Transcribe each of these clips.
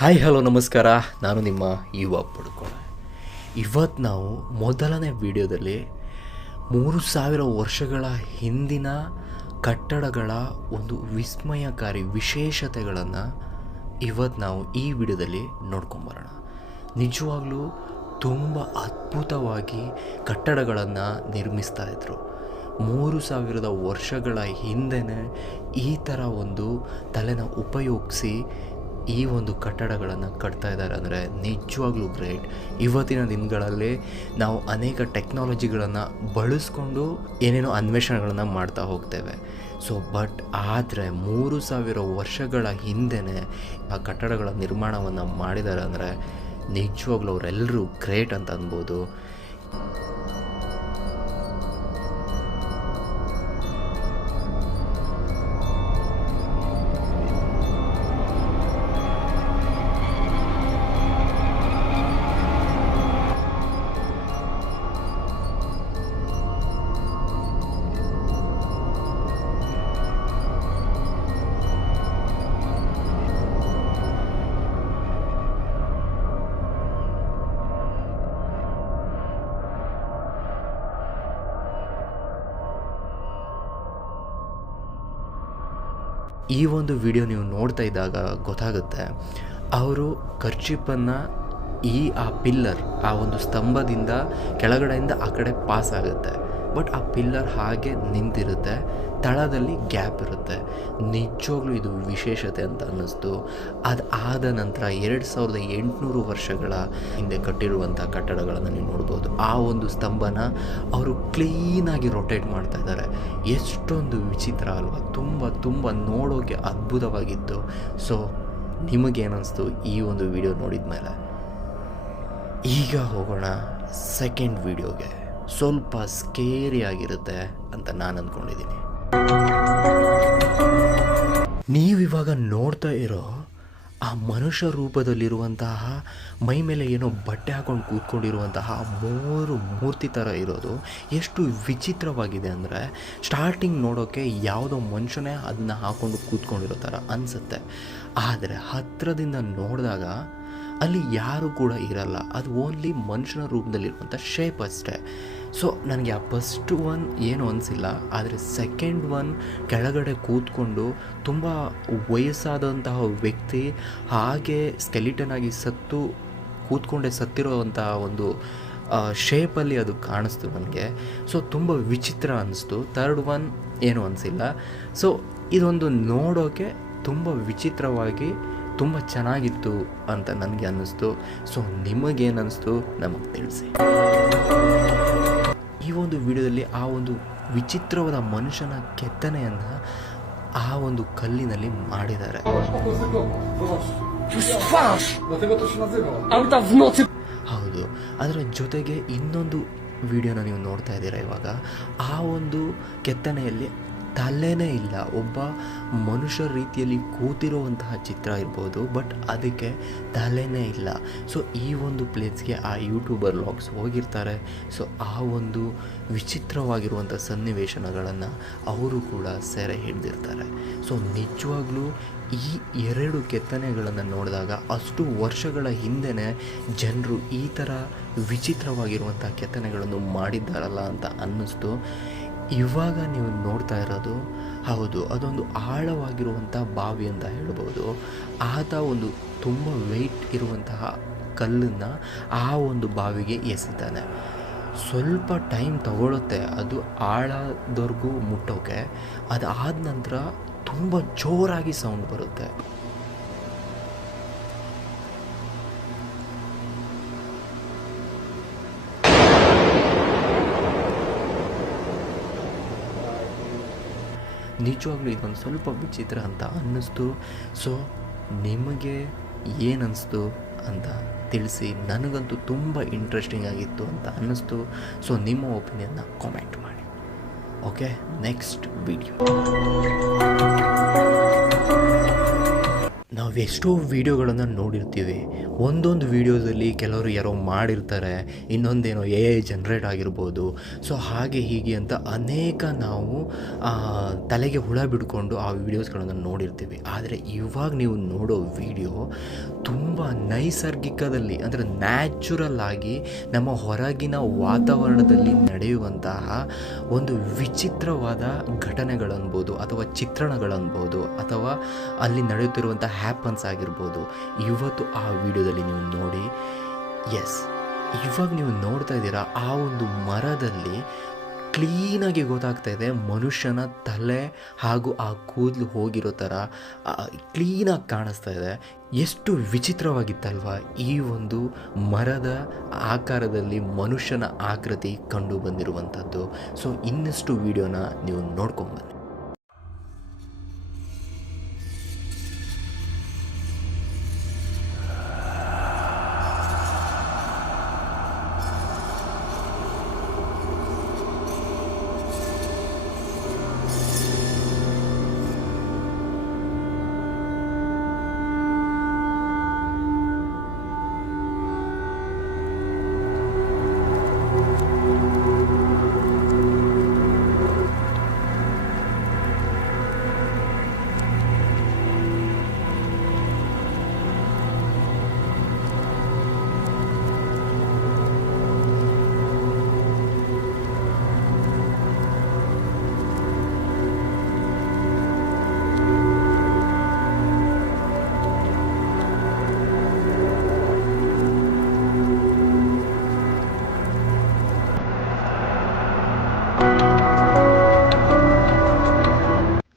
Hi hello ನಮಸ್ಕಾರ. ನಾನು ನಿಮ್ಮ ಯುವ ಪಡ್ಕೋಣ. ಇವತ್ತು ನಾವು ಮೊದಲನೇ ವಿಡಿಯೋದಲ್ಲಿ 3000 ವರ್ಷಗಳ ಹಿಂದಿನ ಕಟ್ಟಡಗಳ ಒಂದು ವಿಸ್ಮಯಕಾರಿ ವಿಶೇಷತೆಗಳನ್ನು ಇವತ್ತು ನಾವು ಈ ವಿಡಿಯೋದಲ್ಲಿ ನೋಡ್ಕೊಂಬರೋಣ. ನಿಜವಾಗ್ಲೂ ತುಂಬ ಅದ್ಭುತವಾಗಿ ಕಟ್ಟಡಗಳನ್ನು ನಿರ್ಮಿಸ್ತಾ ಇದ್ರು. 3000 ವರ್ಷಗಳ ಹಿಂದೆಯೇ ಈ ಥರ ಒಂದು ತಲೆನ ಉಪಯೋಗಿಸಿ ಈ ಒಂದು ಕಟ್ಟಡಗಳನ್ನು ಕಟ್ತಾ ಇದ್ದಾರೆ ಅಂದರೆ ನಿಜವಾಗ್ಲೂ ಗ್ರೇಟ್. ಇವತ್ತಿನ ದಿನಗಳಲ್ಲಿ ನಾವು ಅನೇಕ ಟೆಕ್ನಾಲಜಿಗಳನ್ನು ಬಳಸ್ಕೊಂಡು ಏನೇನೋ ಅನ್ವೇಷಣೆಗಳನ್ನು ಮಾಡ್ತಾ ಹೋಗ್ತೇವೆ. ಬಟ್ ಆದರೆ 3000 ವರ್ಷಗಳ ಹಿಂದೆಯೇ ಆ ಕಟ್ಟಡಗಳ ನಿರ್ಮಾಣವನ್ನು ಮಾಡಿದ್ದಾರೆ ಅಂದರೆ ನಿಜವಾಗ್ಲೂ ಅವರೆಲ್ಲರೂ ಗ್ರೇಟ್ ಅಂತ ಅನ್ಬೋದು. ಈ ಒಂದು ವಿಡಿಯೋ ನೀವು ನೋಡ್ತಾ ಇದ್ದಾಗ ಗೊತ್ತಾಗುತ್ತೆ, ಅವರು ಕರ್ಚಿಪನ್ನು ಆ ಪಿಲ್ಲರ್, ಆ ಒಂದು ಸ್ತಂಭದಿಂದ ಕೆಳಗಡೆಯಿಂದ ಆ ಕಡೆ ಪಾಸ್ ಆಗುತ್ತೆ. ಬಟ್ ಆ ಪಿಲ್ಲರ್ ಹಾಗೆ ನಿಂತಿರುತ್ತೆ, ತಳದಲ್ಲಿ ಗ್ಯಾಪ್ ಇರುತ್ತೆ. ನಿಜವಾಗ್ಲೂ ಇದು ವಿಶೇಷತೆ ಅಂತ ಅನ್ನಿಸ್ತು. ಅದು ಆದ ನಂತರ 2800 ವರ್ಷಗಳ ಹಿಂದೆ ಕಟ್ಟಿರುವಂಥ ಕಟ್ಟಡಗಳನ್ನು ನೀವು ನೋಡ್ಬೋದು. ಆ ಒಂದು ಸ್ತಂಭನ ಅವರು ಕ್ಲೀನಾಗಿ ರೊಟೇಟ್ ಮಾಡ್ತಾ ಇದ್ದಾರೆ. ಎಷ್ಟೊಂದು ವಿಚಿತ್ರ ಅಲ್ವಾ? ತುಂಬ ನೋಡೋಕ್ಕೆ ಅದ್ಭುತವಾಗಿತ್ತು. ನಿಮಗೇನಿಸ್ತು ಈ ಒಂದು ವಿಡಿಯೋ ನೋಡಿದ ಮೇಲೆ? ಈಗ ಹೋಗೋಣ ಸೆಕೆಂಡ್ ವಿಡಿಯೋಗೆ. ಸ್ವಲ್ಪ ಸ್ಕೇರಿ ಆಗಿರುತ್ತೆ ಅಂತ ನಾನು ಅಂದ್ಕೊಂಡಿದ್ದೀನಿ. ನೀವಿವಾಗ ನೋಡ್ತಾ ಇರೋ ಆ ಮನುಷ್ಯ ರೂಪದಲ್ಲಿರುವಂತಹ ಮೈ ಮೇಲೆ ಏನೋ ಬಟ್ಟೆ ಹಾಕೊಂಡು ಕೂತ್ಕೊಂಡಿರುವಂತಹ 3 ಮೂರ್ತಿ ಥರ ಇರೋದು ಎಷ್ಟು ವಿಚಿತ್ರವಾಗಿದೆ ಅಂದರೆ, ಸ್ಟಾರ್ಟಿಂಗ್ ನೋಡೋಕ್ಕೆ ಯಾವುದೋ ಮನುಷ್ಯನೇ ಅದನ್ನ ಹಾಕ್ಕೊಂಡು ಕೂತ್ಕೊಂಡಿರೋ ಥರ ಅನಿಸುತ್ತೆ. ಆದರೆ ಹತ್ತಿರದಿಂದ ನೋಡಿದಾಗ ಅಲ್ಲಿ ಯಾರು ಕೂಡ ಇರಲ್ಲ, ಅದು ಓನ್ಲಿ ಮನುಷ್ಯನ ರೂಪದಲ್ಲಿರುವಂಥ ಶೇಪ್ ಅಷ್ಟೇ. ನನಗೆ ಆ ಫಸ್ಟ್ ಒನ್ ಏನು ಅನಿಸಿಲ್ಲ. ಆದರೆ ಸೆಕೆಂಡ್ ಒನ್ ಕೆಳಗಡೆ ಕೂತ್ಕೊಂಡು ತುಂಬ ವಯಸ್ಸಾದಂತಹ ವ್ಯಕ್ತಿ ಹಾಗೆ ಸ್ಕೆಲಿಟನ್ ಆಗಿ ಸತ್ತಿರೋವಂತಹ ಒಂದು ಶೇಪಲ್ಲಿ ಅದು ಕಾಣಿಸ್ತು ನನಗೆ. ತುಂಬ ವಿಚಿತ್ರ ಅನ್ನಿಸ್ತು. ಥರ್ಡ್ ಒನ್ ಏನು ಅನಿಸಿಲ್ಲ. ಇದೊಂದು ನೋಡೋಕ್ಕೆ ತುಂಬ ವಿಚಿತ್ರವಾಗಿ ತುಂಬ ಚೆನ್ನಾಗಿತ್ತು ಅಂತ ನನಗೆ ಅನ್ನಿಸ್ತು. ನಿಮಗೇನು ಅನ್ನಿಸ್ತು ನಮಗೆ ತಿಳಿಸಿ. ಈ ಒಂದು ವಿಡಿಯೋದಲ್ಲಿ ಆ ಒಂದು ವಿಚಿತ್ರವಾದ ಮನುಷ್ಯನ ಕೆತ್ತನೆಯನ್ನು ಆ ಒಂದು ಕಲ್ಲಿನಲ್ಲಿ ಮಾಡಿದ್ದಾರೆ. ಹೌದು, ಅದರ ಜೊತೆಗೆ ಇನ್ನೊಂದು ವಿಡಿಯೋನ ನೀವು ನೋಡ್ತಾ ಇದ್ದೀರಾ ಇವಾಗ. ಆ ಒಂದು ಕೆತ್ತನೆಯಲ್ಲಿ ತಲೆನೇ ಇಲ್ಲ, ಒಬ್ಬ ಮನುಷ್ಯ ರೀತಿಯಲ್ಲಿ ಕೂತಿರುವಂತಹ ಚಿತ್ರ ಇರ್ಬೋದು, ಬಟ್ ಅದಕ್ಕೆ ತಲೆನೇ ಇಲ್ಲ. ಈ ಒಂದು ಪ್ಲೇಸ್ಗೆ ಆ ಯೂಟ್ಯೂಬರ್ ವ್ಲಾಗ್ಸ್ ಹೋಗಿರ್ತಾರೆ. ಆ ಒಂದು ವಿಚಿತ್ರವಾಗಿರುವಂಥ ಸನ್ನಿವೇಶನಗಳನ್ನು ಅವರು ಕೂಡ ಸೆರೆ ಹಿಡಿದಿರ್ತಾರೆ. ನಿಜವಾಗ್ಲೂ ಈ 2 ಕೆತ್ತನೆಗಳನ್ನು ನೋಡಿದಾಗ ಅಷ್ಟು ವರ್ಷಗಳ ಹಿಂದೆಯೇ ಜನರು ಈ ಥರ ವಿಚಿತ್ರವಾಗಿರುವಂಥ ಕೆತ್ತನೆಗಳನ್ನು ಮಾಡಿದ್ದಾರಲ್ಲ ಅಂತ ಅನ್ನಿಸ್ತು. ಇವಾಗ ನೀವು ನೋಡ್ತಾ ಇರೋದು, ಹೌದು, ಅದೊಂದು ಆಳವಾಗಿರುವಂಥ ಬಾವಿ ಅಂತ ಹೇಳ್ಬೋದು. ಆತ ಒಂದು ತುಂಬ ವೆಯ್ಟ್ ಇರುವಂತಹ ಕಲ್ಲನ್ನು ಆ ಒಂದು ಬಾವಿಗೆ ಎಸಿತಾನೆ. ಸ್ವಲ್ಪ ಟೈಮ್ ತಗೊಳುತ್ತೆ ಅದು ಆಳದವರೆಗೂ ಮುಟ್ಟೋಕ್ಕೆ. ಅದಾದ ನಂತರ ತುಂಬ ಜೋರಾಗಿ ಸೌಂಡ್ ಬರುತ್ತೆ. ನಿಜವಾಗ್ಲೂ ಇದೊಂದು ಸ್ವಲ್ಪ ವಿಚಿತ್ರ ಅಂತ ಅನ್ನಿಸ್ತು. ನಿಮಗೆ ಏನನ್ನಿಸ್ತು ಅಂತ ತಿಳಿಸಿ. ನನಗಂತೂ ತುಂಬ ಇಂಟ್ರೆಸ್ಟಿಂಗ್ ಆಗಿತ್ತು ಅಂತ ಅನ್ನಿಸ್ತು. ನಿಮ್ಮ ಒಪಿನಿಯನ್ನ ಕಾಮೆಂಟ್ ಮಾಡಿ. Okay, next video. ನಾವೆಷ್ಟೋ ವೀಡಿಯೋಗಳನ್ನು ನೋಡಿರ್ತೀವಿ. ಒಂದೊಂದು ವೀಡಿಯೋದಲ್ಲಿ ಕೆಲವರು ಯಾರೋ ಮಾಡಿರ್ತಾರೆ, ಇನ್ನೊಂದೇನೋ ಎ ಐ ಜನ್ರೇಟ್ ಆಗಿರ್ಬೋದು. ಸೊ ಹಾಗೆ ಹೀಗೆ ಅಂತ ಅನೇಕ ನಾವು ತಲೆಗೆ ಹುಳ ಬಿಡ್ಕೊಂಡು ಆ ವೀಡಿಯೋಸ್ಗಳನ್ನು ನೋಡಿರ್ತೀವಿ. ಆದರೆ ಇವಾಗ ನೀವು ನೋಡೋ ವೀಡಿಯೋ ತುಂಬ ನೈಸರ್ಗಿಕದಲ್ಲಿ, ಅಂದರೆ ನ್ಯಾಚುರಲ್ ಆಗಿ ನಮ್ಮ ಹೊರಗಿನ ವಾತಾವರಣದಲ್ಲಿ ನಡೆಯುವಂತಹ ಒಂದು ವಿಚಿತ್ರವಾದ ಘಟನೆಗಳನ್ಬೋದು ಅಥವಾ ಚಿತ್ರಣಗಳನ್ಬೋದು ಅಥವಾ ಅಲ್ಲಿ ನಡೆಯುತ್ತಿರುವಂಥ ಹ್ಯಾಪನ್ಸ್ ಆಗಿರ್ಬೋದು, ಇವತ್ತು ಆ ವಿಡಿಯೋದಲ್ಲಿ ನೀವು ನೋಡಿ. ಎಸ್, ಇವಾಗ ನೀವು ನೋಡ್ತಾ ಇದ್ದೀರಾ, ಆ ಒಂದು ಮರದಲ್ಲಿ ಕ್ಲೀನಾಗಿ ಗೊತ್ತಾಗ್ತಾ ಇದೆ ಮನುಷ್ಯನ ತಲೆ ಹಾಗೂ ಆ ಕೂದಲು ಹೋಗಿರೋ ಥರ ಕ್ಲೀನಾಗಿ ಕಾಣಿಸ್ತಾ ಇದೆ. ಎಷ್ಟು ವಿಚಿತ್ರವಾಗಿತ್ತಲ್ವ ಈ ಒಂದು ಮರದ ಆಕಾರದಲ್ಲಿ ಮನುಷ್ಯನ ಆಕೃತಿ ಕಂಡು ಬಂದಿರುವಂಥದ್ದು. ಸೊ ಇನ್ನಷ್ಟು ವಿಡಿಯೋನ ನೀವು ನೋಡ್ಕೊಂಬನ್ನಿ.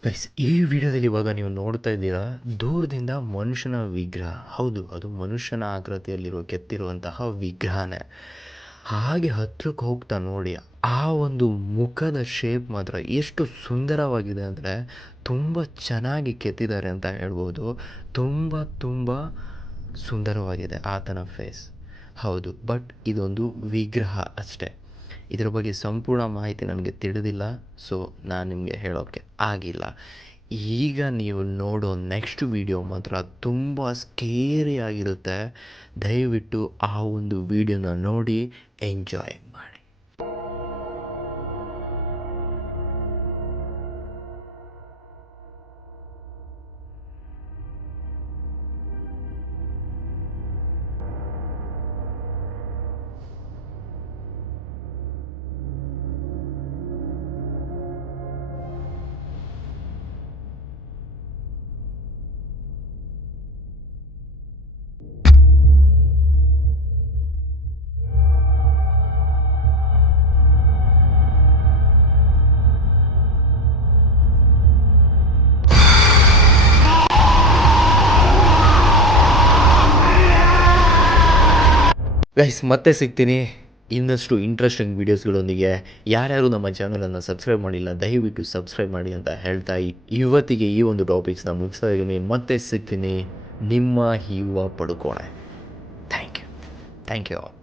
ಗೈಸ್, ಈ ವಿಡಿಯೋದಲ್ಲಿ ಇವಾಗ ನೀವು ನೋಡ್ತಾ ಇದ್ದೀರಾ, ದೂರದಿಂದ ಮನುಷ್ಯನ ವಿಗ್ರಹ. ಹೌದು, ಅದು ಮನುಷ್ಯನ ಆಕೃತಿಯಲ್ಲಿರೋ ಕೆತ್ತಿರುವಂತಹ ವಿಗ್ರಹನೇ. ಹಾಗೆ ಹತ್ರಕ್ಕೆ ಹೋಗ್ತಾ ನೋಡಿ, ಆ ಒಂದು ಮುಖದ ಶೇಪ್ ಮಾತ್ರ ಎಷ್ಟು ಸುಂದರವಾಗಿದೆ ಅಂದರೆ ತುಂಬ ಚೆನ್ನಾಗಿ ಕೆತ್ತಿದ್ದಾರೆ ಅಂತ ಹೇಳ್ಬೋದು. ತುಂಬ ತುಂಬ ಸುಂದರವಾಗಿದೆ ಆತನ ಫೇಸ್. ಹೌದು, ಬಟ್ ಇದೊಂದು ವಿಗ್ರಹ ಅಷ್ಟೇ. ಇದರ ಬಗ್ಗೆ ಸಂಪೂರ್ಣ ಮಾಹಿತಿ ನನಗೆ ತಿಳಿದಿಲ್ಲ, ಸೊ ನಾನು ನಿಮಗೆ ಹೇಳೋಕ್ಕೆ ಆಗಿಲ್ಲ. ಈಗ ನೀವು ನೋಡೋ ನೆಕ್ಸ್ಟ್ ವಿಡಿಯೋ ಮಾತ್ರ ತುಂಬ ಸ್ಕೇರಿ ಆಗಿರುತ್ತೆ. ದಯವಿಟ್ಟು ಆ ಒಂದು ವಿಡಿಯೋನ ನೋಡಿ ಎಂಜಾಯ್ ಮಾಡಿ. ಗೈಸ್, ಮತ್ತೆ ಸಿಗ್ತೀನಿ ಇನ್ನಷ್ಟು ಇಂಟ್ರೆಸ್ಟಿಂಗ್ ವೀಡಿಯೋಸ್ಗಳೊಂದಿಗೆ. ಯಾರ್ಯಾರು ನಮ್ಮ ಚಾನಲನ್ನು ಸಬ್ಸ್ಕ್ರೈಬ್ ಮಾಡಿಲ್ಲ, ದಯವಿಟ್ಟು ಸಬ್ಸ್ಕ್ರೈಬ್ ಮಾಡಿ ಅಂತ ಹೇಳ್ತಾ ಇವತ್ತಿಗೆ ಈ ಒಂದು ಟಾಪಿಕ್ಸ್ನ ಮುಗಿಸ್ತಾ ಇದ್ದೀನಿ. ಮತ್ತೆ ಸಿಗ್ತೀನಿ ನಿಮ್ಮ ಯುವ ಪಡುಕೋಣೆ. Thank you all.